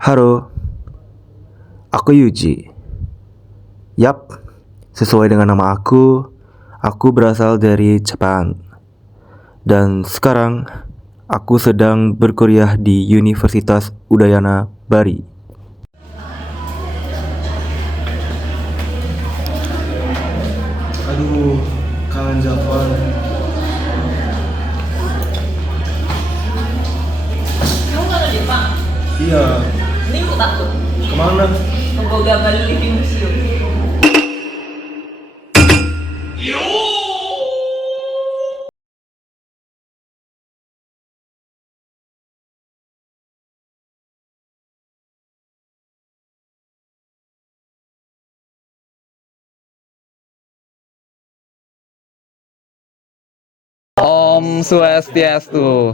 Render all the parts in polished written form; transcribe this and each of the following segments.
Halo, aku Yuji. Yap, sesuai dengan nama aku berasal dari Jepang. Dan sekarang aku sedang berkuliah di Universitas Udayana, Bari. Aduh, kangen Jepang. Kamu nggak ke Jepang? Iya, Ini aku takut. kemana? Ke Boga Bali Living Museum. Om Swastiastu.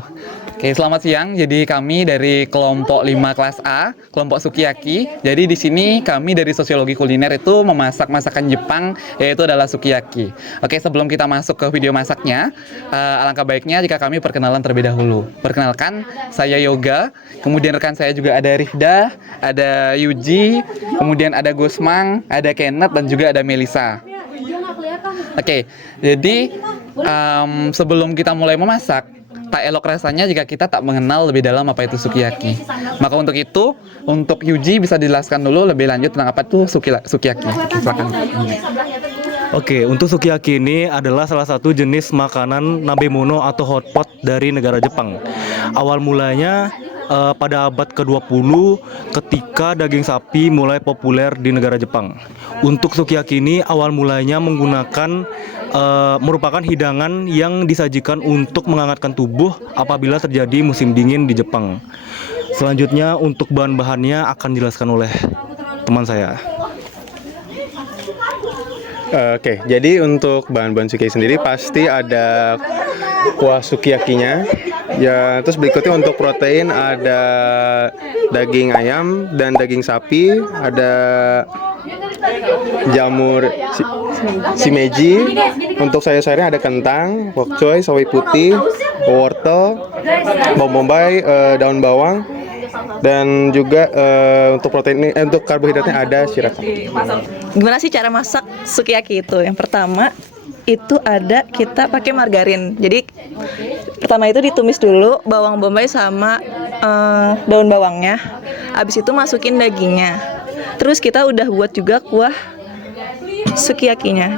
Oke, selamat siang. Jadi kami dari kelompok 5 kelas A, kelompok sukiyaki. Jadi di sini kami dari sosiologi kuliner itu memasak masakan Jepang, yaitu adalah sukiyaki. Oke, sebelum kita masuk ke video masaknya, alangkah baiknya jika kami perkenalan terlebih dahulu. Perkenalkan, saya Yoga, kemudian rekan saya juga ada Rifda, ada Yuji, kemudian ada Gusmang, ada Kenneth, dan juga ada Melisa. Oke, jadi sebelum kita mulai memasak, tak elok rasanya jika kita tak mengenal lebih dalam apa itu sukiyaki. Maka untuk itu, untuk Yuji bisa dijelaskan dulu lebih lanjut tentang apa itu sukiyaki. Silakan. Oke, untuk sukiyaki ini adalah salah satu jenis makanan nabemono atau hotpot dari negara Jepang. Awal mulanya pada abad ke-20 ketika daging sapi mulai populer di negara Jepang. Untuk sukiyaki ini awal mulanya menggunakan merupakan hidangan yang disajikan untuk menghangatkan tubuh apabila terjadi musim dingin di Jepang. Selanjutnya untuk bahan-bahannya akan dijelaskan oleh teman saya. Oke, jadi untuk bahan-bahan sukiyaki sendiri pasti ada kuah sukiyakinya. Ya, terus berikutnya untuk protein ada daging ayam dan daging sapi, ada jamur shimeji. Untuk sayur-sayurnya ada kentang, bok choy, sawi putih, wortel, bawang bombay, daun bawang, dan juga untuk protein untuk karbohidratnya ada shirataki. Gimana sih cara masak sukiyaki itu? Yang pertama itu ada kita pakai margarin. Jadi pertama itu ditumis dulu bawang bombay sama daun bawangnya. Habis itu masukin dagingnya. Terus kita udah buat juga kuah sukiyakinya.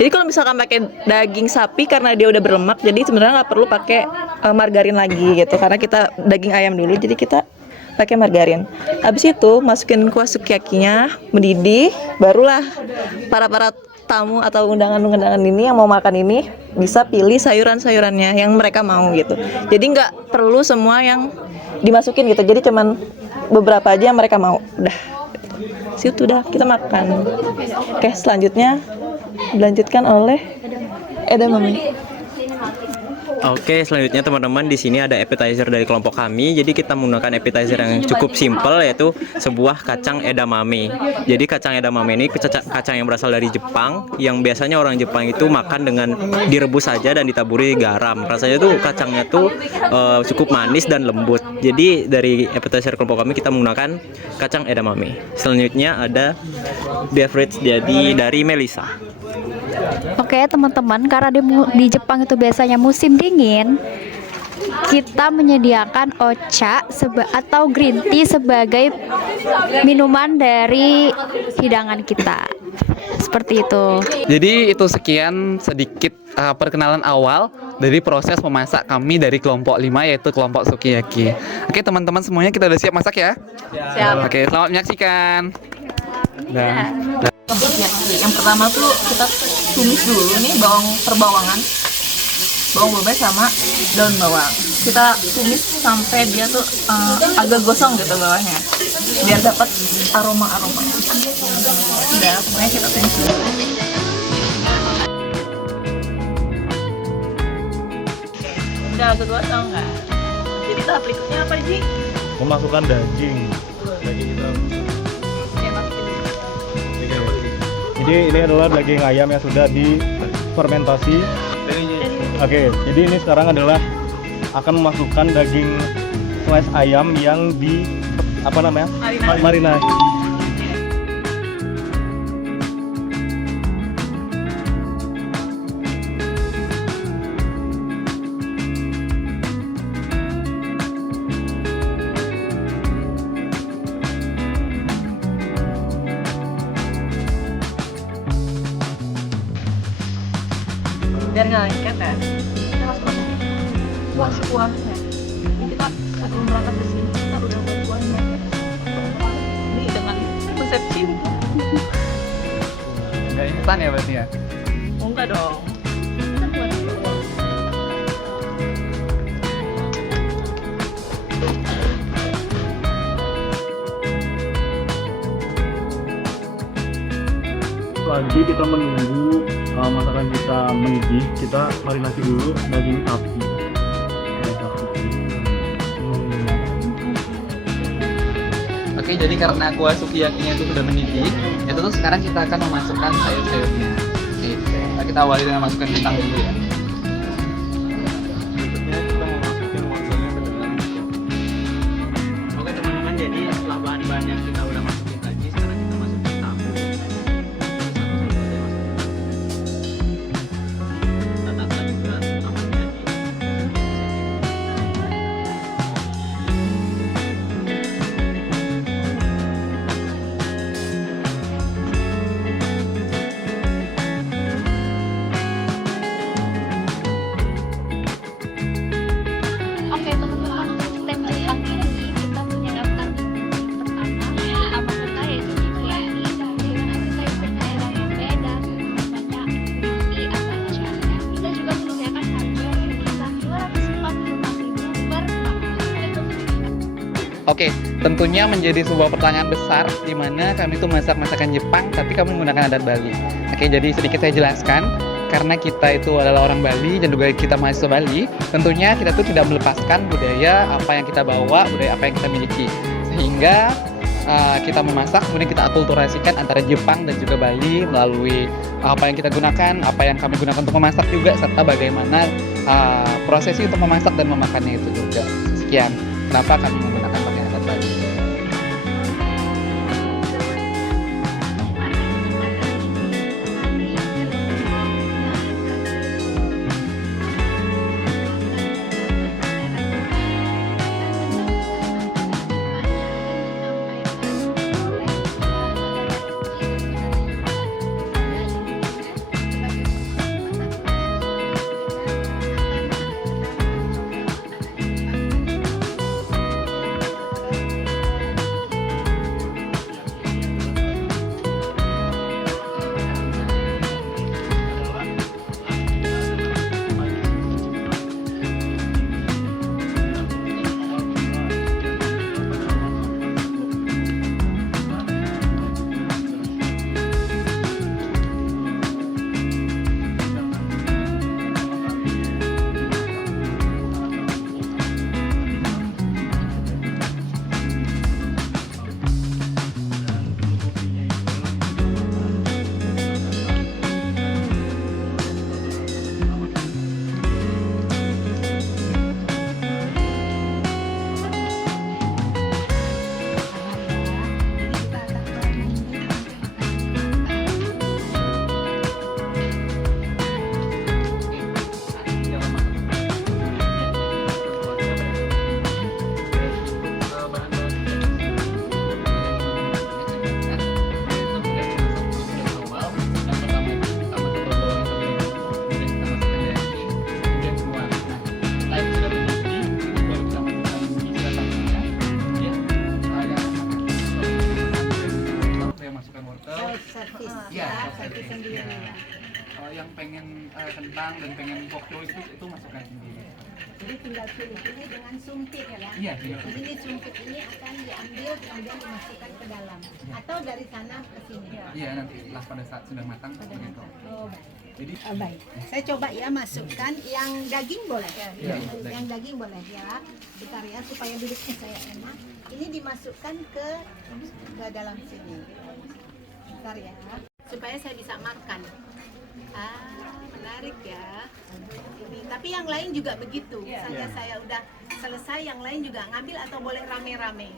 Jadi kalau misalkan pakai daging sapi karena dia udah berlemak, jadi sebenarnya nggak perlu pakai margarin lagi gitu. Karena kita daging ayam dulu, jadi kita pakai margarin. Habis itu masukin kuah sukiyakinya mendidih, barulah para tamu atau undangan-undangan ini yang mau makan ini bisa pilih sayuran-sayurannya yang mereka mau gitu. Jadi nggak perlu semua yang dimasukin gitu. Jadi cuman beberapa aja yang mereka mau. Udah. Situ udah kita makan. Oke, selanjutnya dilanjutkan oleh edamame. Oke, selanjutnya teman-teman di sini ada appetizer dari kelompok kami. Jadi kita menggunakan appetizer yang cukup simple, yaitu sebuah kacang edamame. Jadi kacang edamame ini kacang yang berasal dari Jepang, yang biasanya orang Jepang itu makan dengan direbus saja dan ditaburi garam. Rasanya tuh kacangnya tuh cukup manis dan lembut. Jadi dari appetizer kelompok kami kita menggunakan kacang edamame. Selanjutnya ada beverage jadi dari Melisa. Oke teman-teman, karena di Jepang itu biasanya musim dingin, kita menyediakan ocha atau green tea sebagai minuman dari hidangan kita. Seperti itu. Jadi itu sekian sedikit perkenalan awal dari proses memasak kami dari kelompok 5, yaitu kelompok sukiyaki. Oke teman-teman semuanya, kita udah siap masak ya? Siap. Oke, selamat menyaksikan. Yang pertama tuh kita tumis dulu nih bawang bombay sama daun bawang. Kita tumis sampai dia tuh agak gosong gitu bawahnya, biar dapat aroma. Udah, pokoknya kita tumis dulu. Udah agak gosong kan? Jadi tahap berikutnya apa sih? Memasukkan daging. Oke, masukin dulu. Jadi ini adalah daging ayam yang sudah difermentasi. Oke, jadi ini sekarang adalah akan memasukkan daging slice ayam yang apa namanya? Marina. Marina. Biar nggak lengket ya, kita masuk kuah kuahnya. Kita sebelum berangkat ke sini kita udah buat kuahnya. Ini dengan konsep cinta. Nggak instan ya berarti ya? Oh, enggak dong. Kita buat dulu. Lagi kita menunggu masakan kita mendidih, kita marinasi dulu daging sapi. Oke, jadi karena kuah sukiyakinya itu sudah mendidih, itu tuh sekarang kita akan memasukkan sayur-sayurnya. Oke, kita awali dengan masukkan kentang dulu ya. Oke teman-teman, jadi setelah bahan-bahan yang kita udah masukin tadi, sekarang kita masukin tahu. Kita tata juga tahunya di Oke teman-teman, untuk tem Jepang ini kita menyiapkan pertama kita yaitu sukiyaki dengan sayur edamame dan banyak roti atau ocha. Kita juga menyediakan harga sebesar 245.000 per makanan. Oke, tentunya menjadi sebuah pertanyaan besar di mana kami tuh masak masakan Jepang tapi kami menggunakan adat Bali. Oke, jadi sedikit saya jelaskan. Karena kita itu adalah orang Bali dan juga kita mahasiswa Bali, tentunya kita tuh tidak melepaskan budaya apa yang kita bawa, budaya apa yang kita miliki. Sehingga kita memasak, kemudian kita akulturasikan antara Jepang dan juga Bali melalui apa yang kita gunakan, apa yang kami gunakan untuk memasak juga, serta bagaimana prosesi untuk memasak dan memakannya itu juga. Sekian, kenapa kami menggunakan pakaian adat Bali. Kalau yang pengen kentang dan pengen pokcoi itu masukkan sendiri. Jadi tinggal pilih ini dengan sumpit ya. Iya, tinggal Jadi ini sumpit ini akan diambil kemudian dimasukkan ke dalam atau dari sana ke sini. Iya, nanti pada saat sudah matang kemudian kok. Oh, baik. Jadi Oh, baik. Saya coba ya masukkan yang daging boleh. Iya, Yang daging boleh ya. Bentar ya supaya duduknya saya enak. Ini dimasukkan ke dalam sini. Bentar ya. Supaya saya bisa makan. Menarik ya. Ini, tapi yang lain juga begitu. Misalnya saya udah selesai, yang lain juga ngambil atau boleh rame-rame.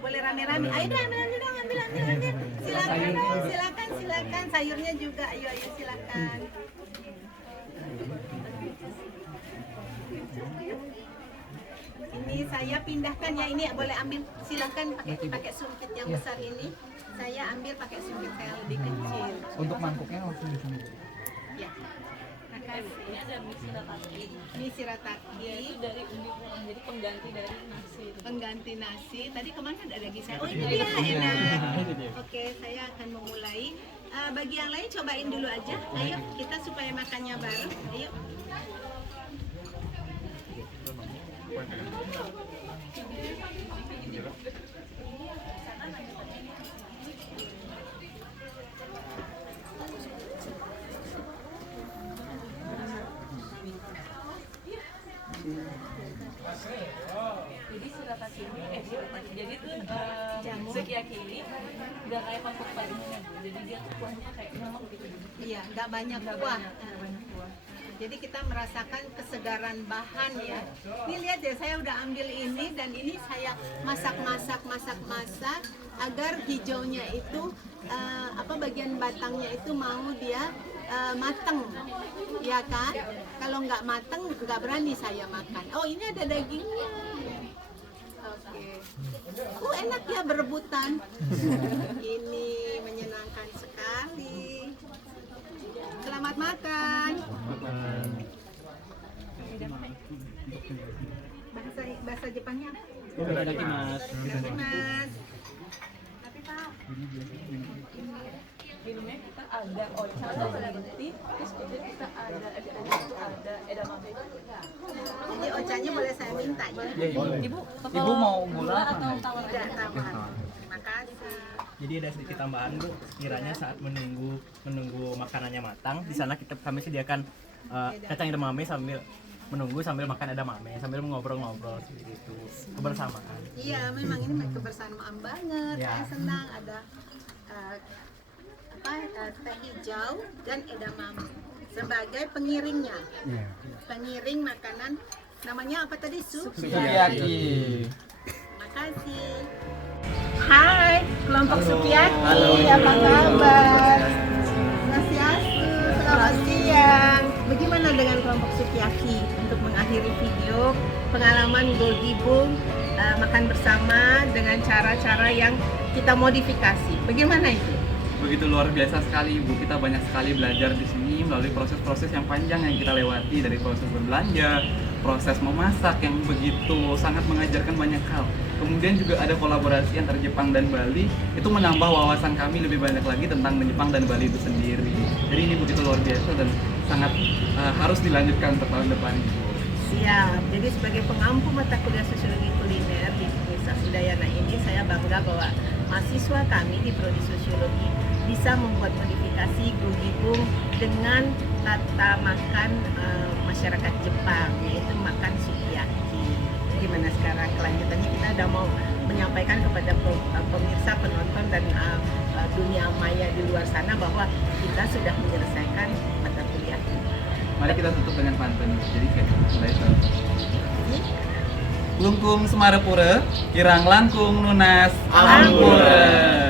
Boleh rame-rame. Ayo deh, ambil dong, ambil. Silakan dong, silakan. Sayurnya juga, ayo silakan. Ini saya pindahkan ya, ini boleh ambil, silakan pakai sumpit yang besar ini. Saya ambil pakai sumpit yang lebih kecil. Untuk mangkuknya langsung di sini. Ya. Makasih. Ini ada mie shirataki. Itu dari umbi pulang, jadi pengganti dari nasi. Pengganti nasi. Tadi kemarin ada daging saya. Oh ini dia, enak. Oke, saya akan memulai. Bagi yang lain cobain dulu aja. Ayo, kita supaya makannya bareng. Ayo. Jadi shirataki ini, jadi tuh sukiyaki ini nggak kayak mangkuk padanya Bu. Jadi dia tuh kuahnya kayak nyamak gitu. Iya, nggak banyak kuah. Jadi kita merasakan kesegaran bahan ya. Ini lihat ya, saya udah ambil ini dan ini saya masak agar hijaunya itu bagian batangnya itu mau dia mateng, ya kan? Kalau nggak mateng nggak berani saya makan. Oh ini ada dagingnya. Oke. Enak ya berebutan. Ini menyenangkan sekali. Selamat makan. Bahasa Jepangnya apa? Mas. Tapi Pak. Minumnya kita ada ocha, ada roti, terus kemudian kita ada edamame. Jadi ocanya boleh saya minta ya? Ibu mau gula atau tawar? Tidak, tawar. Terima kasih. Jadi ada sedikit tambahan Bu, kiranya saat menunggu makanannya matang, di sana kami sediakan kacang edamame sambil menunggu sambil makan edamame, sambil ngobrol-ngobrol gitu, kebersamaan. Iya, memang ini kebersamaan banget. Ya. Saya senang ada teh hijau dan edamame sebagai pengiringnya. Pengiring makanan namanya apa tadi? Sukiyaki. Makasih. Hai, kelompok Sukiyaki. Apa kabar? Swastiastu, selamat siang. Bagaimana dengan kelompok Sukiyaki untuk mengakhiri video pengalaman Golgibung makan bersama dengan cara-cara yang kita modifikasi? Bagaimana itu? Begitu luar biasa sekali Ibu, kita banyak sekali belajar di sini melalui proses-proses yang panjang yang kita lewati, dari proses berbelanja, proses memasak yang begitu sangat mengajarkan banyak hal. Kemudian juga ada kolaborasi antara Jepang dan Bali, itu menambah wawasan kami lebih banyak lagi tentang Jepang dan Bali itu sendiri. Jadi ini begitu luar biasa dan sangat harus dilanjutkan untuk tahun depan Ibu. Siap, jadi sebagai pengampu mata kuliah Sosiologi Kuliner di Universitas Udayana ini, saya bangga bahwa mahasiswa kami di Prodi Sosiologi bisa membuat modifikasi Golgibung dengan tata makan masyarakat Jepang, yaitu makan sukiyaki. Gimana sekarang kelanjutannya, kita udah mau menyampaikan kepada pemirsa, penonton, dan dunia maya di luar sana bahwa kita sudah menyelesaikan mata kuliah. Mari kita tutup dengan pantun. Jadi kayak mulai Lungkung Semarapura, kirang langkung nunas Ampura.